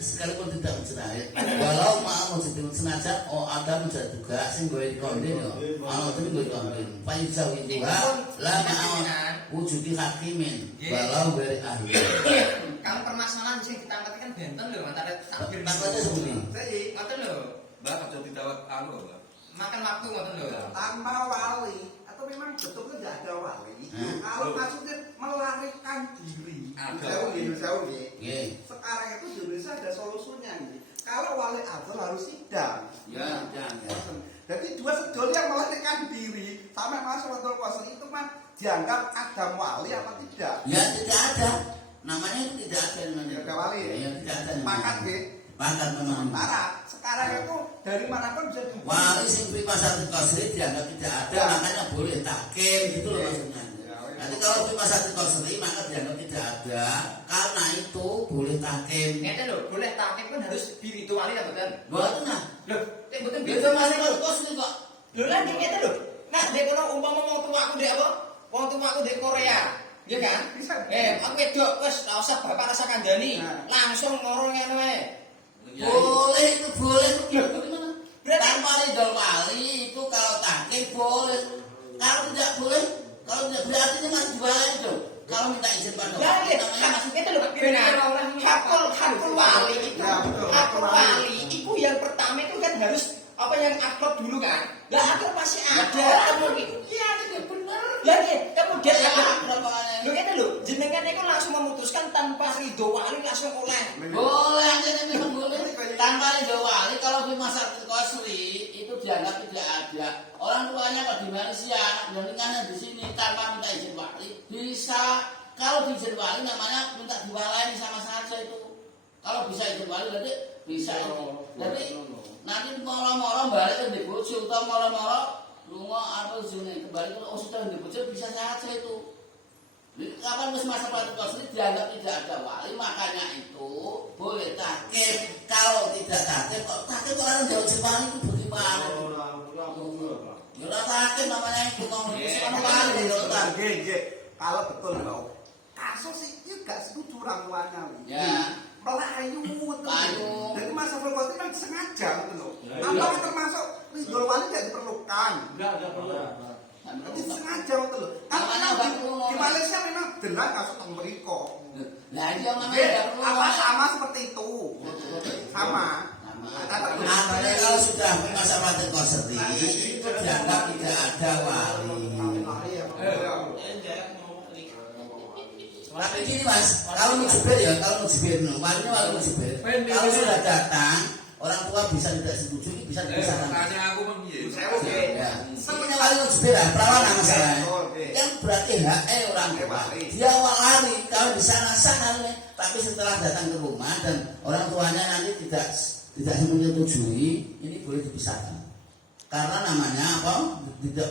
sekalipun tidak mencerai, walau mau menjadi sengaja, ada menjadi juga sing gue dikondin yo, kalau itu gue dikondin, paijau itu lama wujudi hakimin, walau gue ahli. Kalau permasalahan sih kita angkat kan benten loh antara takbir Maksudnya seperti ini. Saya ngoten loh. Mbak aja ditawat Mbak. Makan waktu ngoten loh. Tanpa wali atau memang betul tidak ada wali. Kalau maksudnya melarikan diri. Jauh. Sekarang itu di Indonesia ada solusinya nih. Kalau wali Abdul harus sidang. Ya. Jadi dua sejoli yang melarikan diri sampai masuk Abdul Qasim itu kan dianggap ada wali apa tidak? Ya tidak ada. Namanya itu tidak ada namanya. Tidak ada wali. Ya tidak ada. Pakat gitu. Pakat memang. Sementara sekarang itu dari manapun bisa wali sing Primasati Qasri dianggap tidak ada, makanya boleh takim gitu loh maksudnya. Nanti kalau Primasati Qasri maka dianggap tidak ada, karena itu boleh takim. Ngeten loh, boleh takim kan harus spirituali ta mboten? Mboten nah. Loh, nek mboten Primasati Qasri kok. Lho lah ngeten loh. Nah, dek kono umpama wong tuaku ndek apa? Wong tuaku ndek Korea. Iya kan? Bisa. Aku wedok wis ora usah bapak rasa kandhani. Langsung moro ngene wae. Boleh itu boleh. Berarti Tanpa ridho wali itu kalau takim boleh. Kalau tidak boleh, kalau tidak berarti ini masih jualan itu. Kalau minta izin pada wali, namanya masih itu loh benar. Hakul wali itu. Hakul wali itu yang pertama itu kan harus apa yang upload dulu kan? Ya upload masih ada. Kemudian iya itu benar. Ya kemudian lu itu loh jenengan itu langsung memutuskan tanpa ridho wali langsung oleh. boleh aja ini boleh. Tanpa ridho wali kalau di masa Qasri itu dianggap tidak ada. Orang tuanya kalau di Malaysia, jaringannya di sini tanpa minta izin wali bisa. Kalau diizin wali namanya minta diwalaini sama saja itu. Kalau bisa izin wali berarti bisa itu. Jadi nanti moro-moro balik ke bojo atau moro-moro lunga atau june kembali ke sudah di bojo bisa saja itu. Kapan wis masa Qasri dianggap tidak ada wali, makanya itu boleh takim. Kalau tidak takim, kok takim orang jauh wali itu bagaimana? Ya ora takim namanya itu ngomong sama wali ya takim. Kalau betul loh. Kasus ini gak setuju orang tuanya. Ya. Melayu tuh. Jadi masa Qasri kan sengaja gitu loh. Ya, Apakah termasuk ridho wali tidak diperlukan? Enggak perlu. Jadi sengaja gitu loh. Kalau di Malaysia memang jelas kasus mereka. Lah iya namanya Apa sama seperti itu? Sama. Artinya kalau sudah masa Qasri itu dianggap tidak ada wali. Tapi gini mas, kalau mujibir ya, kalau mujibir, walinya wali mujibir. Kalau sudah datang, orang tua bisa tidak setuju, bisa dipisahkan. Tanya aku piye? Ya. Sebenarnya wali mujibir lah, perawanan masalahnya. Yang berarti orang tua. Dia wali, kalau di sana tapi setelah datang ke rumah dan orang tuanya nanti tidak menyetujui, ini boleh dipisahkan. Karena namanya apa? Tidak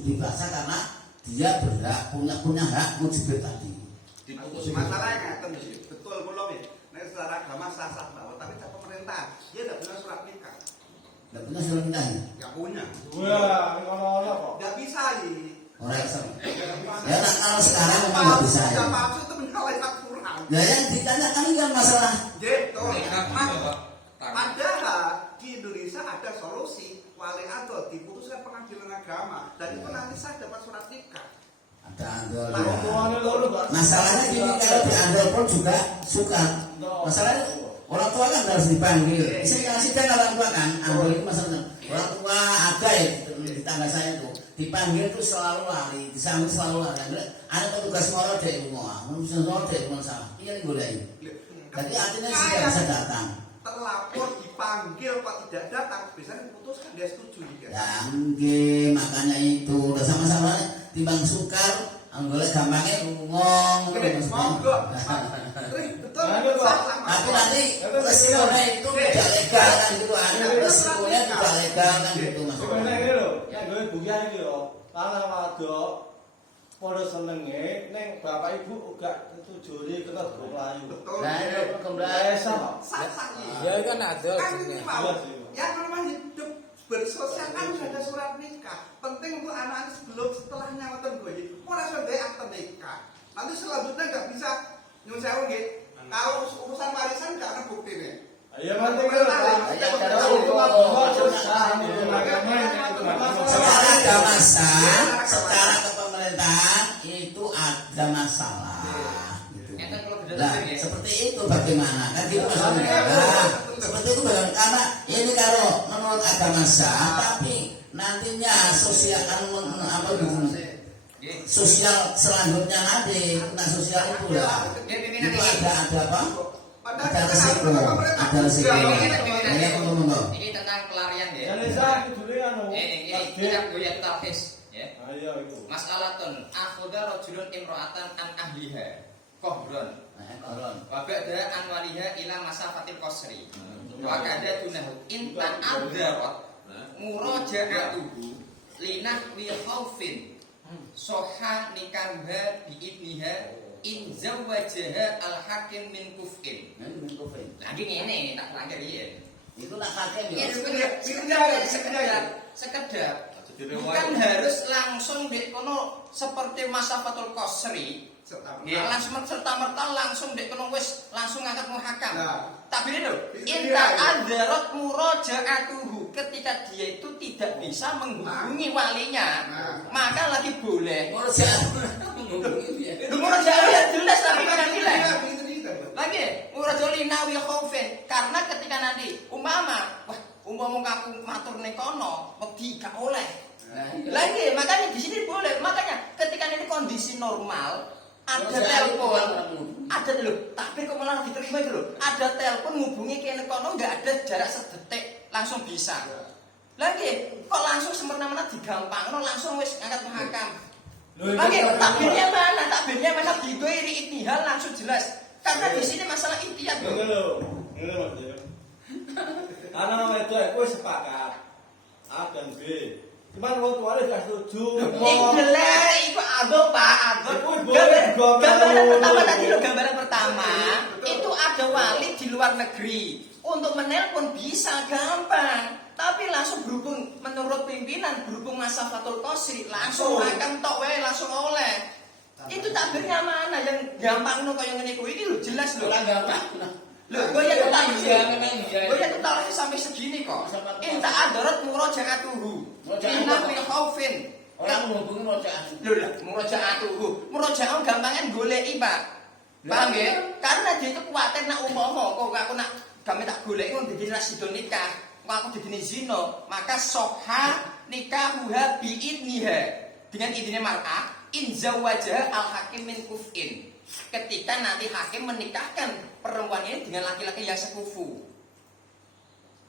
dibahasa karena dia berhak punya hak mujibir tadi. Masalahnya kan betul belum ya? Nah, secara agama sah-sah banget, tapi cap pemerintah dia tidak punya surat nikah. Tidak punya surat nikahnya? Nggak punya. Wah, ngono kok. Nggak bisa ya. Orang sama. Ya nah, kalau sekarang memang nggak bisa. Ya. Yang palsu itu menyalahi Al-Quran. Ya yang ditanyakan kan masalah. Gitu. Padahal di Indonesia ada solusi wali adol diputuskan pengadilan agama dan itu nanti saya dapat surat nikah. Ada andol. Masalahnya gini, kalau di andol pun juga suka. Masalahnya orang tua kan harus dipanggil. Saya kasih kan orang tua kan, andol itu masalahnya. Orang tua ada ya di tangga saya itu dipanggil itu selalu lari, disambut selalu lari. Ada petugas moro dek rumah, manusia moro dek rumah salah. Iya boleh. Jadi artinya sudah bisa datang. Terlapor dipanggil kok tidak datang, biasanya diputuskan dia setuju ya. Ya mungkin makanya itu udah sama-sama timbang sukar, boleh gampangnya ngomong. Monggo. Betul. Tapi nanti resikonya itu tidak legal kan gitu kan. Resikonya tidak legal kan gitu mas. Sebenarnya lho, yang gue buktian iki lho, lanang wadok padha senenge ning bapak ibu uga setujune kena mlayu. Betul. Nah, itu kembali Sah-sah. Ya kan ada Kan jenisnya. ini mau. Yang namanya hidup bersosial kan sudah ada surat nikah. Penting untuk anak-anak sebelum setelahnya ngoten gue. Ora sudah akte nikah. Nanti selanjutnya nggak bisa nyun sewu nggih. Kalau urusan warisan nggak ada bukti nih. Ya penting itu secara agama sah, secara kepemerintahan itu ada masalah. Nah, seperti itu bagaimana? Kan gitu masalahnya. Nah, seperti itu bagaimana? Karena ini kalau menurut agama sah, tapi nantinya sosial apa gitu? Sosial selanjutnya nanti, nah sosial itu ya, itu ada apa? Ada resiko, ada resiko. Ya, Ini tentang pelarian ya. Indonesia itu anu. Ini kita goyah talfis ya. Ayo itu. Mas'alatun akhudha rajulun imra'atan an ahliha qahran. Wa ba'da an waliha ila masafatil qasri. Wa kada dunahu in ta'addarat muraja'atuhu linahwi khaufin soha nikahha bi'idniha in zawwajaha al-hakim min kuf'in. Lagi ngene tak terakhir ya. Itu nak hakim ya. Sekedar. Bukan harus langsung di kono seperti masafatul qasri. Ya, langsung serta-merta langsung dek kono wis langsung ngangkat muhakam. Tapi itu inta adarat muraja'atuhu ketika dia itu tidak bisa menghubungi walinya, maka lagi boleh. Muraja'ah jelas tapi kan nilai. Lagi muraja'ah nawi khaufin karena ketika nanti umpama ngaku matur ning kono wedi gak oleh. Lagi makanya di sini boleh. Makanya ketika ini kondisi normal ada telepon, ada loh, tapi kok malah diterima itu loh. Ada telepon ngubungi kene kono nggak ada jarak sedetik langsung bisa. Lagi kok langsung semena-mena digampangno langsung wis ngangkat mahakam. Lagi takbirnya mana? Takbirnya mana digoiri itihal langsung jelas. Karena di sini masalah itihad loh. Ini loh, karena itu aku sepakat A dan B. Cuman wong tuane gak setuju. Jelek iku ado Pak, ado. Gambaran pertama itu ada wali di luar negeri. Untuk menelpon bisa gampang, tapi langsung berhubung menurut pimpinan berhubung masafatul qasri langsung makan tok wae langsung oleh. Itu takbirnya mana yang gampang no kaya ngene kuwi iki lho jelas lho. Ora gampang. Lho, gue ya tetap sampai segini kok. Inta adarat muraja'atuhu. Inna fi khaufin. Orang menghubungi muraja'atuhu. Lho lah, muraja'atuhu. Muraja'ah gampangnya goleki, Pak. Paham ya? Karena dia itu kuwatir nak umpama kok aku nak kami tak goleki kok dadi rasidun nikah. Kok aku dadi zina, maka soha nikahuha bi'idniha. Dengan idine mar'ah, in zawwajaha al-hakim min kuf'in. Ketika nanti hakim menikahkan perempuan ini dengan laki-laki yang sekufu.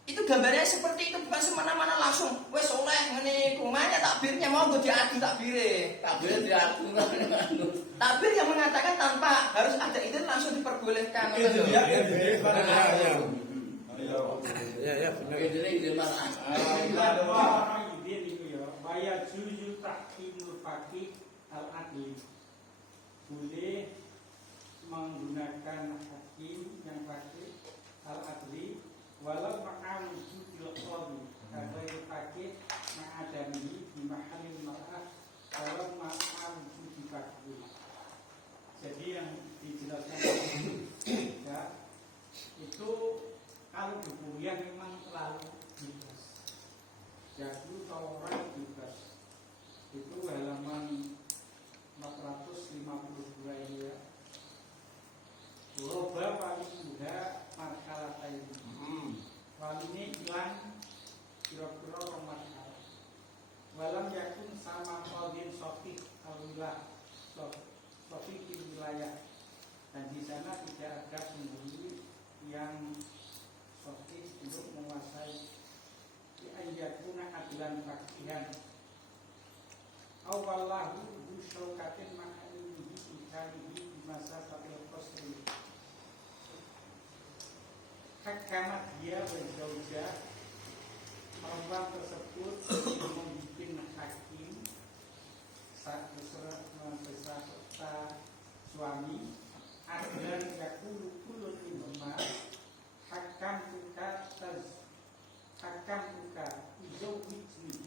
Itu gambarnya seperti itu, bukan semena-mena langsung wes oleh ngene kumanya takbirnya mau gue diadu takbire. Takbir diadu. Takbir yang mengatakan tanpa harus ada itu langsung diperbolehkan. Itu dia. Ya, benar. Ide mana? Ide itu ya, bayar juju tahkimul faqih al-adli. Boleh menggunakan hakim yang faqih al-adli walau ma'am judil qadhi kadai faqih ma'adami di mahallil mar'ah walau ma'am judil faqih. Jadi yang dijelaskan ya, itu kalau di kuliah memang terlalu bebas. Jadi orang bebas itu halaman 452 ini ya. Loba wali muda markalah ini. Wali ini hilang kira-kira markalah. Walam yakun sama qadin sofik al-wilah sofik wilayah. Dan di sana tidak ada penghuni yang sofik untuk menguasai ayatuna adilan fakihan. Awallahu syaukatin ma'alihi ikalihi di masa fatil qasri. Hakamat dia berjauh perempuan tersebut memimpin hakim beserta suami agar yakulu kulun minhuma hakam buka izawwijni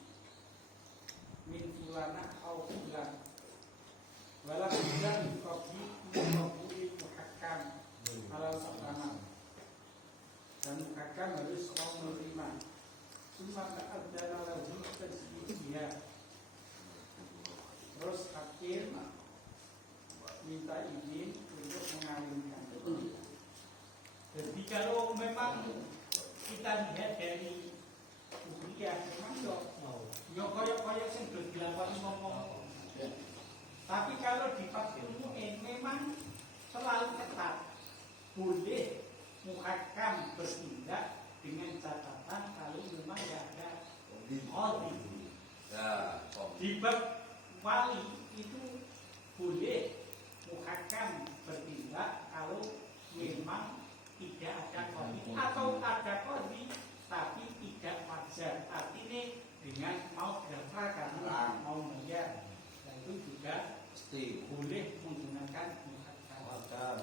min fulana au fulan wala fulan qabli muhakkam halal pertama. dan muhakam harus mau menerima. Cuma ada lagi tersedia. Terus hakim minta izin untuk mengawinkan. Jadi kalau memang kita lihat dari budaya memang yo koyok sing dilakoni ngomong. Tapi kalau di Fathul Mu'in memang selalu ketat. Boleh muhakam bertindak dengan catatan kalau memang ada qadhi. Di bab wali itu boleh muhakam bertindak kalau memang tidak ada qadhi atau ada qadhi tapi tidak wajar. Artinya dengan mau daftar karena mau bayar, dan itu juga boleh menggunakan muhakam.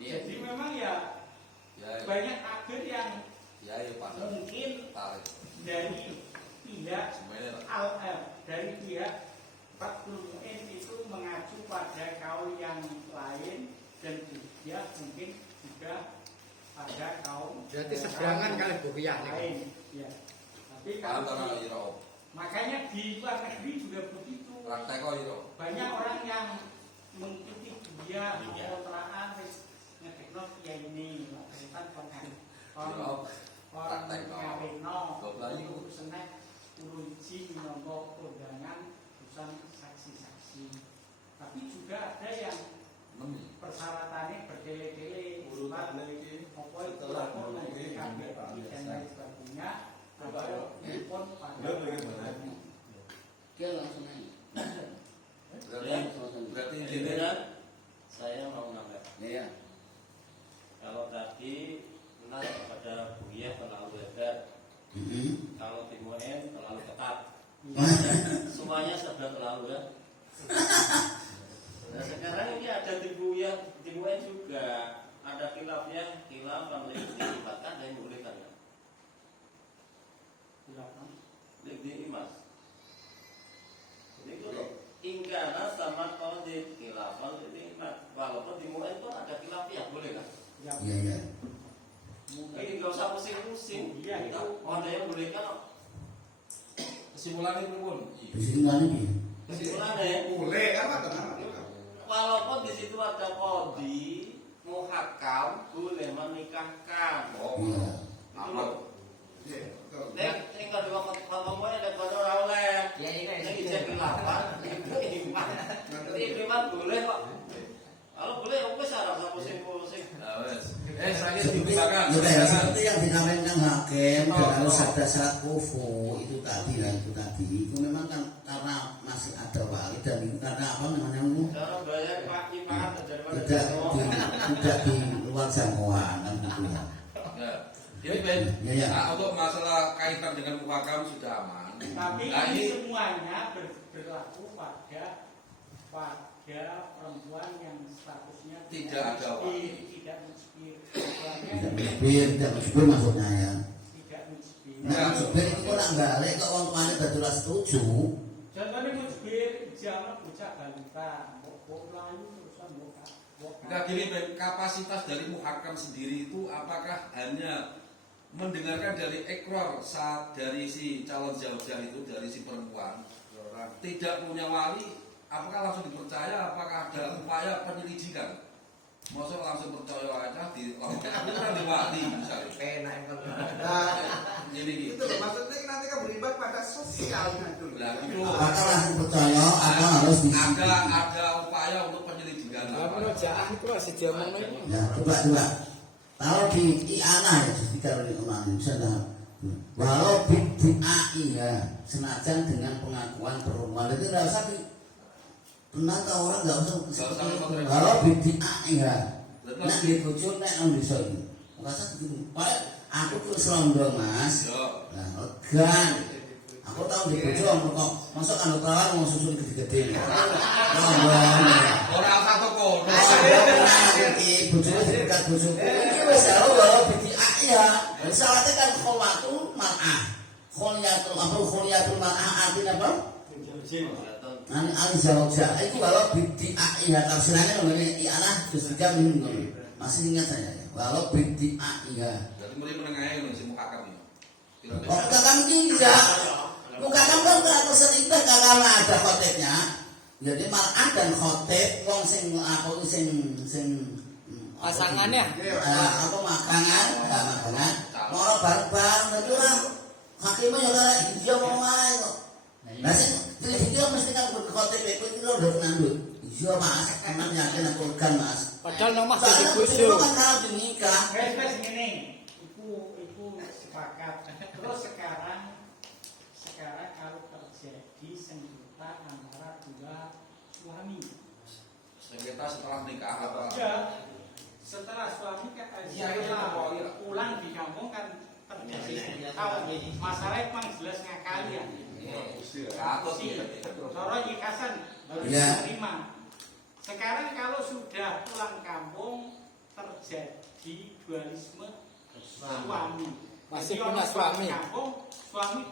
Jadi memang ya banyak agen yang mungkin dari pihak dari pihak Fathul Mu'in itu mengacu pada kaum yang lain dan juga mungkin juga pada kaum Berarti seberangan kali bukiyah lain. Ya. Tapi kalau makanya di luar negeri juga begitu. Banyak orang yang mengikuti dia kontraan ngekno ya ini kan orang ngaweno itu senek uruji nomor undangan urusan saksi-saksi. Tapi juga ada yang persyaratannya bertele-tele urutan lagi apa itu lapor lagi dan lain sebagainya atau telepon pada langsung aja. Berarti intinya Saya mau nambah. Ya. Kalau tadi nas pada Buya terlalu lebar, kalau di Mu'in terlalu ketat. Semuanya sudah terlalu ya. Nah sekarang ini ada di Buya, di Mu'in juga ada khilafnya, khilaf yang lebih dilibatkan dan membolehkan. Lebih imas. Jadi kalau ingkana sama qadhi khilafan lebih imas. Walaupun di Mu'in pun ada khilafiyah, boleh kan? Iya, iya. Mungkin nggak usah pusing-pusing. Iya, itu ada yang boleh kan? kesimpulannya pun. Kesimpulannya ini. Kesimpulannya Boleh kan Pak? walaupun di situ ada qadhi, muhakam boleh menikahkan. Iya. Itu loh. Iya, betul. Nek kedua ketemu ada kode ora oleh. Ya ini Nek ijek khilafan, itu iman. Itu iman boleh kok. Kalau boleh wis ora usah pusing-pusing. Nah, wes. Saya digunakan. Seperti yang dinaikkan hakim dan harus ada syarat kufu itu tadi lah itu memang kan karena masih ada wali dan itu karena apa namanya Cara bayar pagi makan daripada tidak di luar jangkauan kan gitu ya. Ya. Jadi Ben, Ya, ya. nah, untuk masalah kaitan dengan muhakam sudah aman. Tapi Nah, ini semuanya berlaku pada perempuan yang statusnya Tidak ada wali. tidak mujbir. Tidak mujbir maksudnya ya. Tidak mujbir. Nah, mujbir itu kok nak balik kok orang tuanya betul setuju. Contohnya mujbir jangan bocah balita, mbok layu terusan mbok. Enggak gini Ben, kapasitas dari muhakam sendiri itu apakah hanya mendengarkan dari ekor saat dari si calon zaujah itu dari si perempuan tidak punya wali, apakah langsung dipercaya? Apakah ada upaya penyelidikan? Maksud langsung percaya aja di lakukan di wali misalnya. Nah, Jadi itu gitu. loh, maksudnya nanti kan berimbas pada sosialnya dulu. Nah, itu Apakah langsung percaya apa harus di ada upaya untuk penyelidikan. Lah perusahaan itu masih diomong lagi. Ya, coba. Kalau di IANA ya, kalau di misalnya walau di AI ya, senajan dengan pengakuan perempuan itu nggak usah di kenapa orang nggak usah seperti itu. Kalau di AI ya, nak di bocor nak orang bisa ini. Rasa begini, Pak, aku tuh selondong mas. Nah, gan. Aku tahu di bocor kok, masuk anu perawan mau susun gede-gede. Selondong. Orang satu kono. Iki bojone dekat bojoku. Iki wis walau di AI ya. Misalnya kan kholatul mar'ah. Kholiyatul mar'ah artinya apa? Ani al zaujah itu kalau di AI ya tafsirannya ngene ianah disebutkan Masih ingat saya ya. Walau bid'ah iya. Berarti mulai menengahnya yang si muhakam ini. Muhakam tidak. Muhakam kan kalau seringkah kalau ada khotibnya. Jadi mar'ah dan khotib wong sing aku sing pasangannya apa makanan moro bareng tapi lah hakimnya ya karena dia mau ae kok. Nah sing video mesti kan khotib itu lho udah nandut. Iya Mas, emang yakin aku kan Mas. padahal nomah Soalnya jadi bojo kan kalau dinikah. Guys, gini, itu sepakat. Terus sekarang kalau terjadi sengketa antara dua suami. Sengketa setelah nikah apa? Ya, setelah suami pulang di kampung kan terjadi tahu masalah memang jelas ngakali ya. Cara ikasan harus diterima. Sekarang kalau sudah pulang kampung terjadi dualisme suami. masih Jadi punya orang suami kampung, suami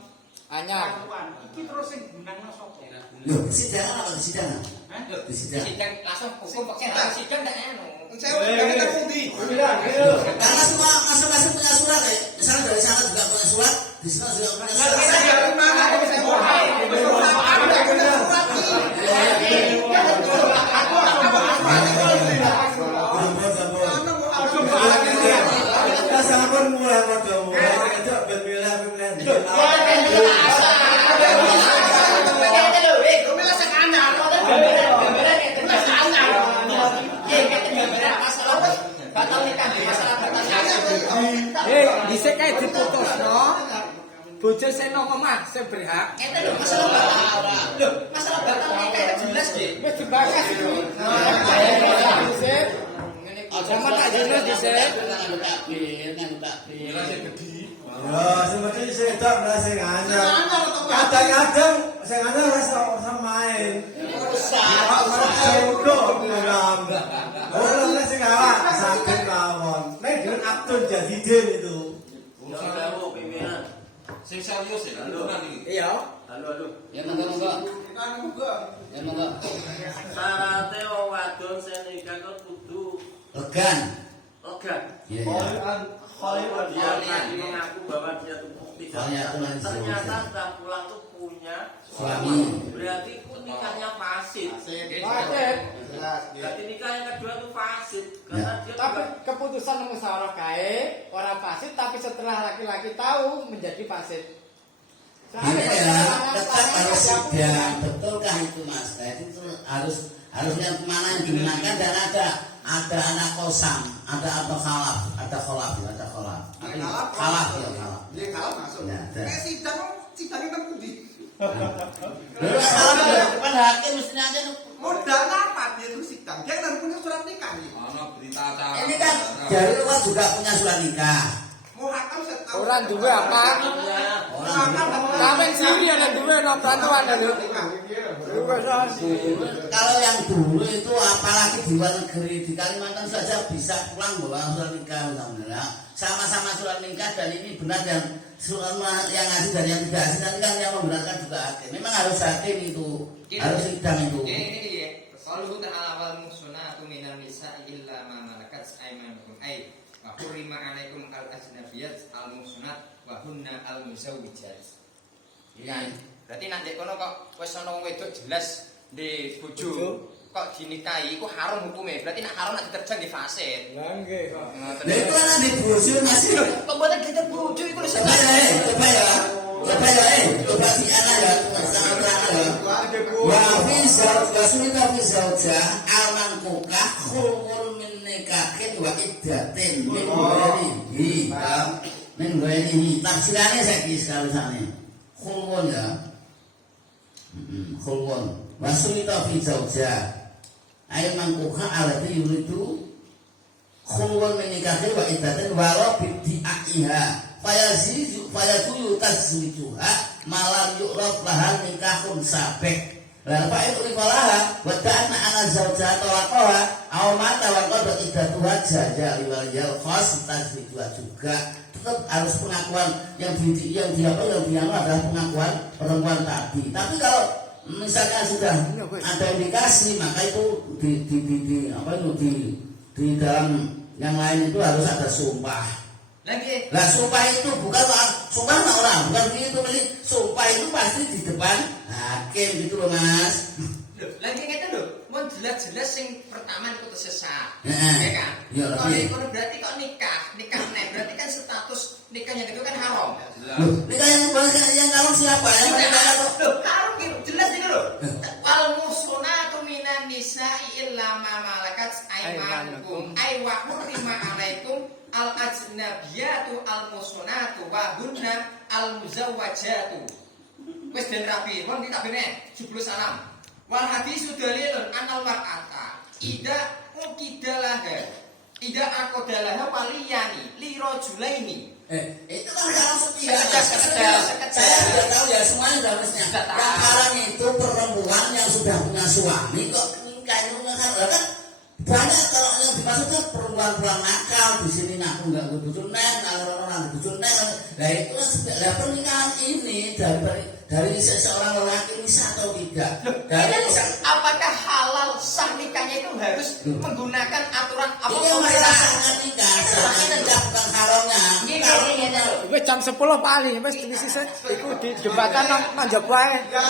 anyar karuan. Iki terus sing gunangno sapa? Loh, sidang apa di sidang? Hah? Di sidang. Sidang langsung hukum pakai sidang ndak anu. Karena semua masing-masing punya surat ya. Misalnya dari sana juga punya surat, di sana juga punya surat. dhisik kae diputusno bojo sing nang omah sing berhak Ente lho masalah batal. Lho, masalah batal nikah itu jelas, Dik. wis dibahas iki dhisik zaman tak jelas dhisik Nilai sing gede. Ya, seperti sedap lah sing anyar. Kadang-kadang sing anyar wis main. Orang sing awak sakit mawon. Nek dengan Abdul Jadidin itu. Sing serius ya, kan iki. iya Ya monggo. Ya monggo. Syaratnya wong wadon sing nikah kok kudu Legan. lega. Iya. Dia mengaku bahwa dia tuh tidak. Ternyata setelah pulang tuh punya Suami. Berarti nikahnya fasid. Berarti nikah yang kedua tuh fasid karena dia tapi keputusan musyawarah kae orang fasid tapi setelah laki-laki tahu menjadi fasid. Ini ya, tetap harus sidang. Betulkah itu Mas? Jadi itu harusnya kemana yang digunakan dan ada anak kosam, ada apa khalaf, ada khalaf. Khalaf. Dia kalah masuk. Ya, ada. Sidangnya kan pundi. Lalu khalaf depan hakim mestinya aja Modal apa dia itu sidang? Dia kan punya surat nikah nih. Ana berita acara. ini kan dari luar juga punya surat nikah. Muhakam setahu. Orang dua apa? Kamen sendiri ada dua no bantuan ada. Kalau yang dulu itu apalagi di luar negeri di Kalimantan saja bisa pulang bawa surat nikah alhamdulillah. Sama-sama surat nikah dan ini benar dan surat yang asli dan yang tidak asli nanti kan yang membenarkan juga hakim. Memang harus hakim itu, harus sidang itu. Ini ya. Qauluhu ta'ala wal muhsanatu minan nisa'i illa ma malakat aymanukum ay wa hurrima 'alaikum al-ajnabiyat al-muhsanat wa hunna al-muzawwijat. Kan berarti nek kono kok wis ana wong wedok jelas di bojo kok dinikahi iku haram hukume. Berarti nek haram nek diterjang di fasid. Lah nggih. Nah itu kan di bojo masih. Kok mboten kita bojo iku lho Coba si anak ya, sama wa sunita fi zauja alman kuka khulul min nikahin wa iddatin min ghairihi tafsirannya saiki sekali sane khulun ya khulun wa sunita fi zauja alman kuka alati yuridu khulun min nikahin wa iddatin walau bid'iha fayakuyu tazwijuha malam yu'raf lahan nikahun sabek lalu fa'in ulifalaha wada'ana ana zawjaha tolaqoha aw mata waqoda idatuha jaja liwaliyal khas tazwijuha juga tetap harus pengakuan yang diambil adalah pengakuan perempuan tadi. Tapi kalau misalnya sudah ada indikasi maka itu di dalam yang lain itu harus ada sumpah. Lagi. Nah sumpah itu bukan orang, bukan gitu, sumpah itu pasti di depan hakim gitu loh mas. Lagi ngeten lho, mau jelas-jelas sing pertama itu tersesat. Heeh. Ya kan? Iya, lebih. Kalau berarti kok nikah nih, berarti kan status nikahnya itu kan haram. Loh, nikah yang kalau siapa yang menikah itu? Loh, haram gitu, jelas itu loh. Wal muslimatu minan nisa'i illa ma malakat aymanukum ay wa hurrima alaikum al ajnabiyatu al muslimatu wa hunna al muzawwajatu. Wis den rapi, wong iki tak bene jebul salam. Wal hadisu dalilun anal mar'ata ida ukidalaha ida akodalaha waliyani li rajulaini. Itu kan kalau setia. Saya sudah tahu ya semuanya sudah harusnya. Sekarang itu perempuan yang sudah punya suami kok nikah itu kan banyak kalau yang dimaksudnya perempuan-perempuan nakal di sini ngaku nggak butuh nek, orang butuh nek. Nah itu kan pernikahan ini dari seseorang lelaki bisa atau tidak? Dari Apakah halal sah nikahnya itu harus menggunakan aturan apa? Itu masalah sangat nikah bukan haramnya. Wis jam 10 paling wis di sisi iku di jembatan nang njaba ae. Ya,